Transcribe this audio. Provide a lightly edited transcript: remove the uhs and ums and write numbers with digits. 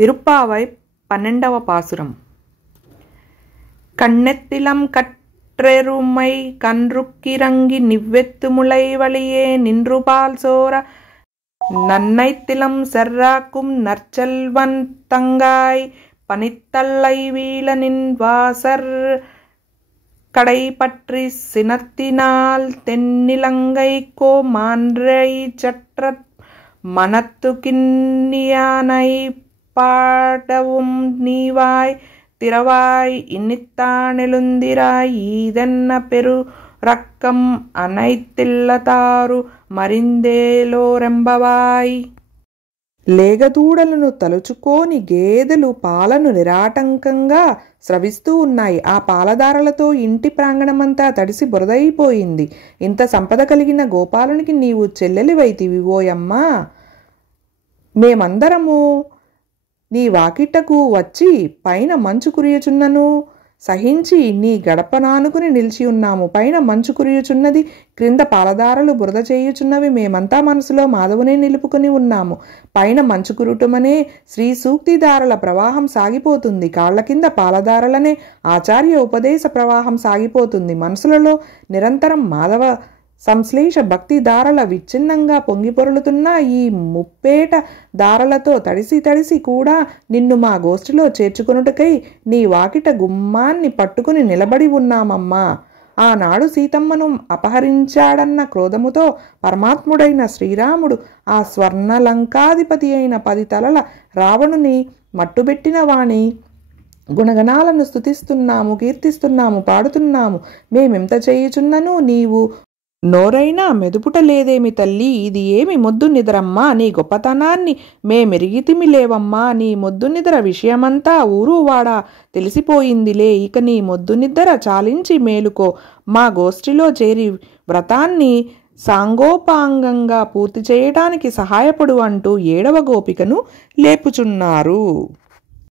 திருப்பாவை 12వ பாசுரம். கண்ணெத்திலம் கற்றெருமை கன்றுக்கிறங்கி நிவ்வெத்து முளை வழியே நின்றுபால் சோர நன்னைத்திலம் செர்ராக்கும் நற்செல்வன் தங்காய் பனித்தல்லை வீழனின் வாசர் கடை பற்றி சினத்தினால் தென்னிலங்கை கோ மான்றை சற்ற மனத்து கிண்ணியானை பாடவும் நீவாய் திரவாய் இன்னித்தானெழுந்திராய் ஈதென்ன பெரு రక్కం అనైతిల్లతారు మరిందేలోరెంబవాయ్. లేగదూడలను తలుచుకోని గేదెలు పాలను నిరాటంకంగా స్రవిస్తూ ఉన్నాయి. ఆ పాలదారలతో ఇంటి ప్రాంగణమంతా తడిసి బురదైపోయింది. ఇంత సంపద కలిగిన గోపాలునికి నీవు చెల్లెలివైతివి ఓయమ్మా. మేమందరము నీ వాకిట్టకు వచ్చి పైన మంచు కురియుచున్నను సహించి నీ గడపనానుకుని నిలిచి ఉన్నాము. పైన మంచు కురియుచున్నది, క్రింద పాలదారలు బురద చేయుచున్నవి. మేమంతా మనసులో మాధవునే నిలుపుకొని ఉన్నాము. పైన మంచు కురుటమనే శ్రీ సూక్తిదారల ప్రవాహం సాగిపోతుంది. కాళ్ల కింద పాలదారలనే ఆచార్య ఉపదేశ ప్రవాహం సాగిపోతుంది. మనసులలో నిరంతరం మాధవ సంశ్లేష భక్తి దారల విచ్ఛిన్నంగా పొంగిపొరులుతున్న ఈ ముప్పేట దారలతో తడిసి తడిసి కూడా నిన్ను మా గోష్ఠిలో చేర్చుకొనుటకై నీ వాకిట గుమ్మాన్ని పట్టుకుని నిలబడి ఉన్నామమ్మా. ఆనాడు సీతమ్మను అపహరించాడన్న క్రోధముతో పరమాత్ముడైన శ్రీరాముడు ఆ స్వర్ణలంకాధిపతి అయిన 10 తలల రావణుని మట్టుబెట్టిన వాణి గుణగణాలను స్తుతిస్తున్నాము, కీర్తిస్తున్నాము, పాడుతున్నాము. మేమెంత చేయుచున్నను నీవు నోరైనా మెదుపుట లేదేమి తల్లి. ఇది ఏమి మొద్దు నిద్రమ్మా. నీ గొప్పతనాన్ని మేమెరిగితిమి లేవమ్మా. నీ మొద్దు నిద్ర విషయమంతా ఊరు వాడా తెలిసిపోయిందిలే. ఇక నీ మొద్దు నిద్ర చాలించి మేలుకో. మా గోష్ఠిలో చేరి వ్రతాన్ని సాంగోపాంగంగా పూర్తి చేయటానికి సహాయపడు అంటూ 7వ గోపికను లేపుచున్నారు.